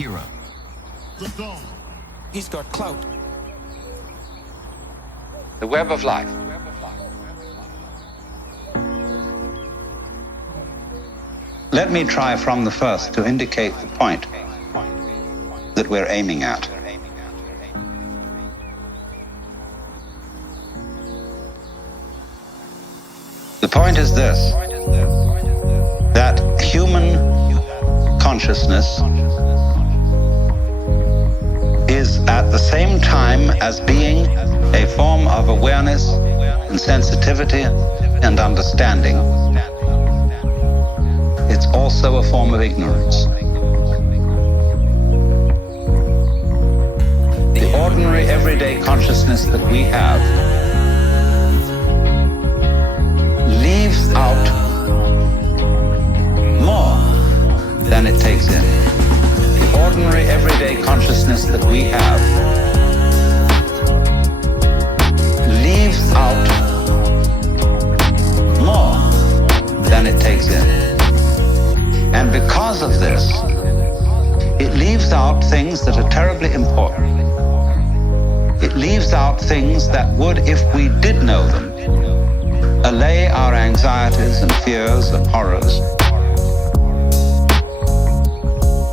hero. He's got clout. The web of life. Let me try from the first to indicate the point that we're aiming at. The point is this, that human consciousness is at the same time as being a form of awareness and sensitivity and understanding, it's also a form of ignorance. The ordinary everyday consciousness that we have leaves out more than it takes in. The ordinary everyday consciousness that we have leaves out more than it takes in. And because of this, it leaves out things that are terribly important. It leaves out things that would, if we did know them, allay our anxieties and fears and horrors.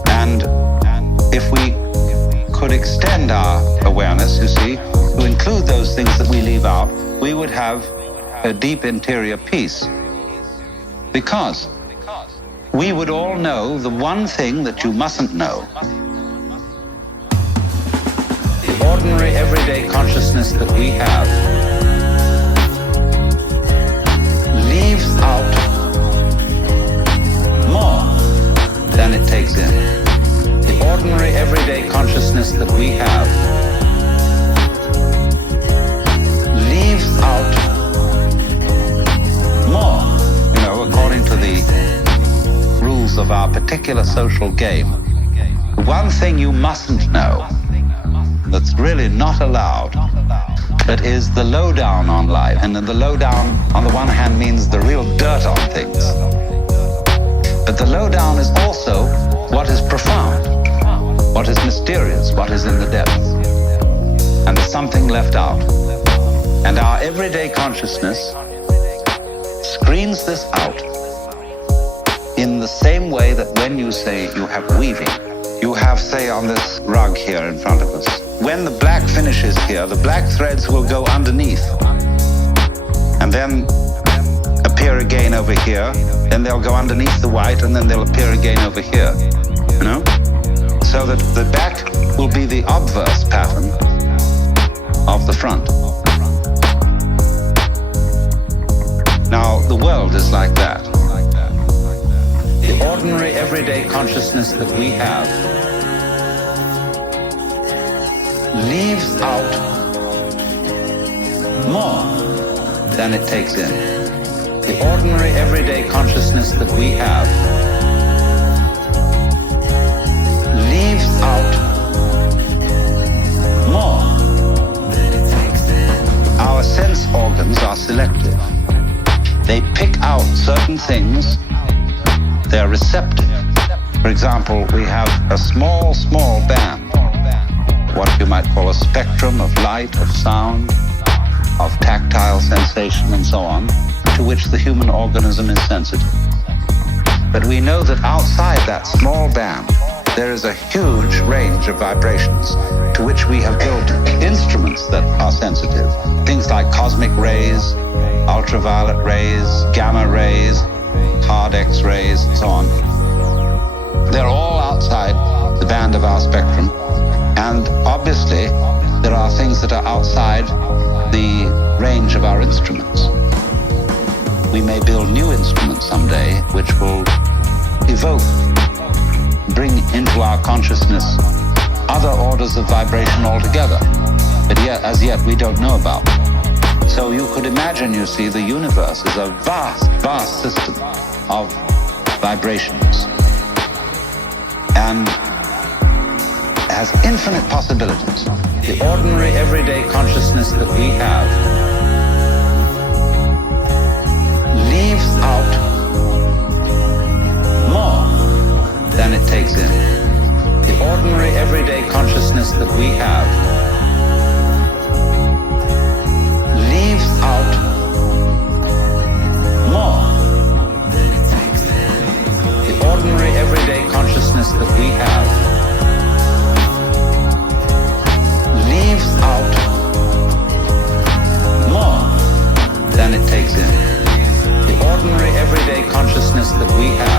And if we could extend our awareness, you see, to include those things that we leave out, we would have a deep interior peace. Because we would all know the one thing that you mustn't know. The ordinary everyday consciousness that we have leaves out more than it takes in. The ordinary everyday consciousness that we have leaves out more, according to the rules of our particular social game. The one thing you mustn't know, that's really not allowed, that is the lowdown on life. And then the lowdown, on the one hand, means the real dirt on things. But the lowdown is also what is profound, what is mysterious, what is in the depths. And there's something left out. And our everyday consciousness screens this out in the same way that when you say you have weaving, you have, say, on this rug here in front of us, when the black finishes here, the black threads will go underneath and then appear again over here, then they'll go underneath the white and then they'll appear again over here, so that the back will be the obverse pattern of the front. Now, the world is like that. The ordinary everyday consciousness that we have leaves out more than it takes in. The ordinary everyday consciousness that we have leaves out more than it takes in. Our sense organs are selective. They pick out certain things. They're receptive. For example, we have a small band, what you might call a spectrum of light, of sound, of tactile sensation, and so on, to which the human organism is sensitive. But we know that outside that small band, there is a huge range of vibrations to which we have built instruments that are sensitive. Things like cosmic rays, ultraviolet rays, gamma rays, hard X-rays, and so on. They're all outside the band of our spectrum. And obviously, there are things that are outside the range of our instruments. We may build new instruments someday which will evoke, bring into our consciousness other orders of vibration altogether, but yet, as yet, we don't know about. So you could imagine, you see, the universe is a vast system of vibrations and has infinite possibilities. The ordinary everyday consciousness that we have leaves out more than it takes in. The ordinary that we have leaves out more. The ordinary everyday consciousness that we have leaves out more than it takes in. The ordinary everyday consciousness that we have